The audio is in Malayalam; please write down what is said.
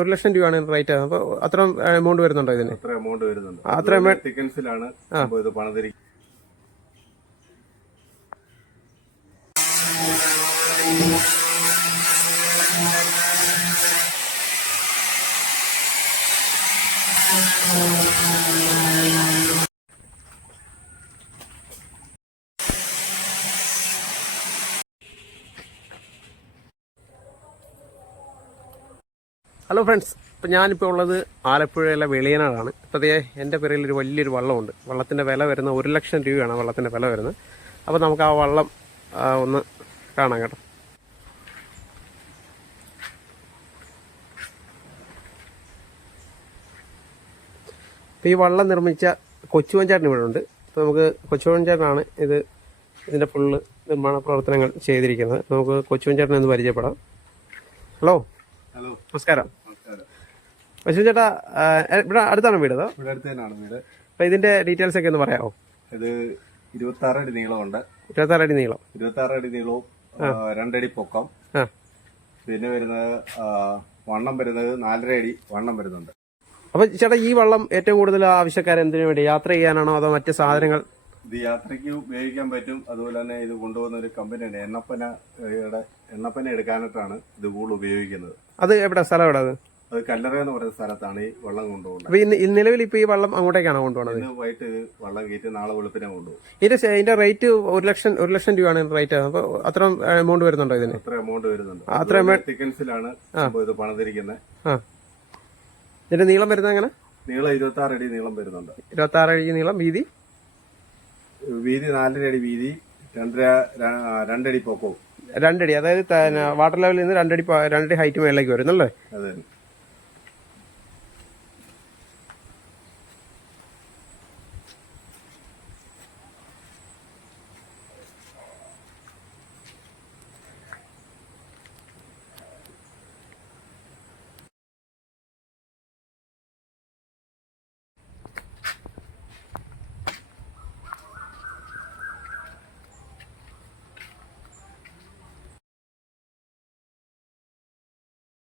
1,00,000 രൂപയാണ് റേറ്റ്. അപ്പോൾ അത്ര എമൗണ്ട് വരുന്നുണ്ടോ ഇതിന്? അത്ര എമൗണ്ട് വരുന്നുണ്ട്. അത്ര തിക്കൻസിലാണ് ഇത് പണിതിരിക്കുന്നത്. ഹലോ ഫ്രണ്ട്സ്, ഇപ്പം ഞാനിപ്പോൾ ഉള്ളത് ആലപ്പുഴയിലെ വെളിയനാടാണ്. ഇപ്പോൾ അതേ എൻ്റെ പേരിൽ ഒരു വലിയൊരു വള്ളമുണ്ട്. വള്ളത്തിൻ്റെ വില വരുന്നത് 1,00,000 രൂപയാണ് വള്ളത്തിൻ്റെ വില വരുന്നത്. അപ്പോൾ നമുക്ക് ആ വള്ളം ഒന്ന് കാണാം കേട്ടോ. അപ്പോൾ ഈ വള്ളം നിർമ്മിച്ച കൊച്ചുവഞ്ചാട്ടൻ ഇവിടെ ഉണ്ട്. അപ്പോൾ നമുക്ക് കൊച്ചുവഞ്ചാട്ടനാണ് ഇതിൻ്റെ ഫുള്ള് നിർമ്മാണ പ്രവർത്തനങ്ങൾ ചെയ്തിരിക്കുന്നത്. നമുക്ക് കൊച്ചുവഞ്ചാട്ടനെ ഒന്ന് പരിചയപ്പെടാം. ഹലോ, നമസ്കാരം. പശു ചേട്ടാ, ഇവിടെ അടുത്താണ് വീട്? ഇവിടെ അടുത്ത് തന്നെയാണ് വീട്. അപ്പൊ ഇതിന്റെ ഡീറ്റെയിൽസ് ഒക്കെ ഒന്ന് പറയാമോ? ഇത് 26 അടി നീളമുണ്ട്. 26 അടി നീളം, 26 അടി നീളവും 2 അടി പൊക്കം. പിന്നെ വരുന്നത് വണ്ണം വരുന്നത് 4.5 അടി വണ്ണം വരുന്നുണ്ട്. അപ്പൊ ചേട്ടാ, ഈ വള്ളം ഏറ്റവും കൂടുതൽ ആവശ്യക്കാർ എന്തിനു വേണ്ടി? യാത്ര ചെയ്യാനാണോ അതോ മറ്റു സാധനങ്ങൾ? ഇത് യാത്രയ്ക്ക് ഉപയോഗിക്കാൻ പറ്റും. അതുപോലെ തന്നെ ഇത് കൊണ്ടുപോകുന്ന ഒരു കമ്പനിയുണ്ട്, എണ്ണപ്പന എടുക്കാനായിട്ടാണ് ഇത് കൂടുതൽ ഉപയോഗിക്കുന്നത്. അത് എവിടെ സ്ഥലം? എവിടെ? അത് കല്ലറ എന്ന് പറയുന്ന സ്ഥലത്താണ് ഈ വള്ളം കൊണ്ടുപോകുന്നത്. അപ്പൊ നിലവിൽ ഇപ്പൊ ഈ വള്ളം അങ്ങോട്ടേക്കാണോ കൊണ്ടുപോകുന്നത്? ഇന്ന് വൈകിട്ട് വള്ളം കയറ്റി നാളെ വെളുപ്പിനെ കൊണ്ടുപോകും. ഇതിന്റെ റേറ്റ് 1,00,000 രൂപയാണ് റേറ്റ്. അപ്പൊ അത്ര എമൗണ്ട് വരുന്നുണ്ടോ ഇതിന്? അത്ര എമൗണ്ട് വരുന്നുണ്ട്. അത്ര തിക്കൻസിലാണ് ഇത് പണിതിരിക്കുന്നത്. ഇതിന്റെ നീളം വരുന്നത് എങ്ങനെ? നീളം 26 അടി നീളം വരുന്നുണ്ട്. 26 അടി നീളം, വീതി 4.5 അടി വീതി, 2 അടി പൊക്കവും. 2 അടി, അതായത് വാട്ടർ ലെവലിൽ നിന്ന് 2 അടി ഹൈറ്റ് മേളിലേക്ക് വരുന്നല്ലേ? അതെ.